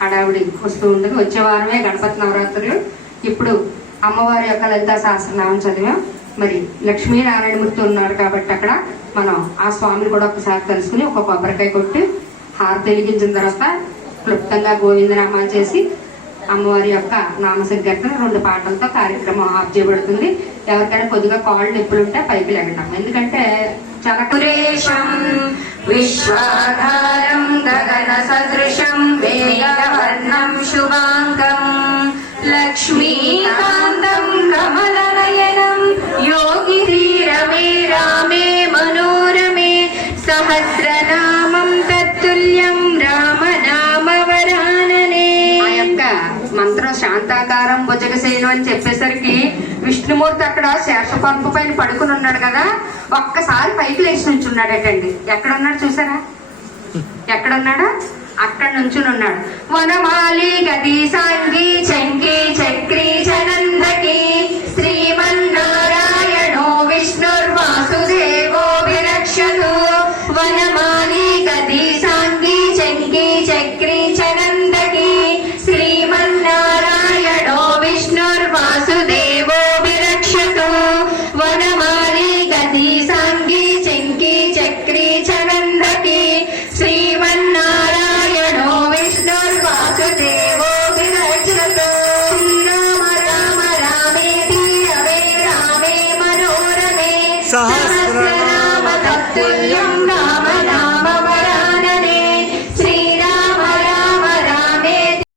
హడావిడి వస్తూ ఉంటుంది వచ్చే వారమే గణపతి నవరాత్రులు. ఇప్పుడు అమ్మవారి యొక్క లలితా సహస్రనామం చదివాం. మరి లక్ష్మీనారాయణమూర్తి ఉన్నారు కాబట్టి అక్కడ మనం ఆ స్వామిని కూడా ఒకసారి తెలుసుకుని ఒక కొబ్బరికాయ కొట్టి హారతి వెలిగించిన తర్వాత క్లుప్తంగా గోవిందనామాలు చేసి అమ్మవారి యొక్క నామ సంకీర్తన రెండు పాటలతో కార్యక్రమం ఆఫ్ చేయబడుతుంది. ఎవరికైనా కొద్దిగా కాళ్ళు నొప్పులు ఉంటే పైకి లేగడం ఎందుకంటే చాలా శాంతాకారం భుజగశైలం అని చెప్పేసరికి విష్ణుమూర్తి అక్కడ శేషపంపు పైన పడుకుని ఉన్నాడు కదా ఒక్కసారి పైకి లేచి నుంచున్నాడటండి. ఎక్కడ ఉన్నాడు చూసారా? ఎక్కడున్నాడా? అక్కడ నుంచుని ఉన్నాడు. వనమాలి గది సాంగి చంకి చక్రి చనందకి सहस्रनामतत्तुल्यं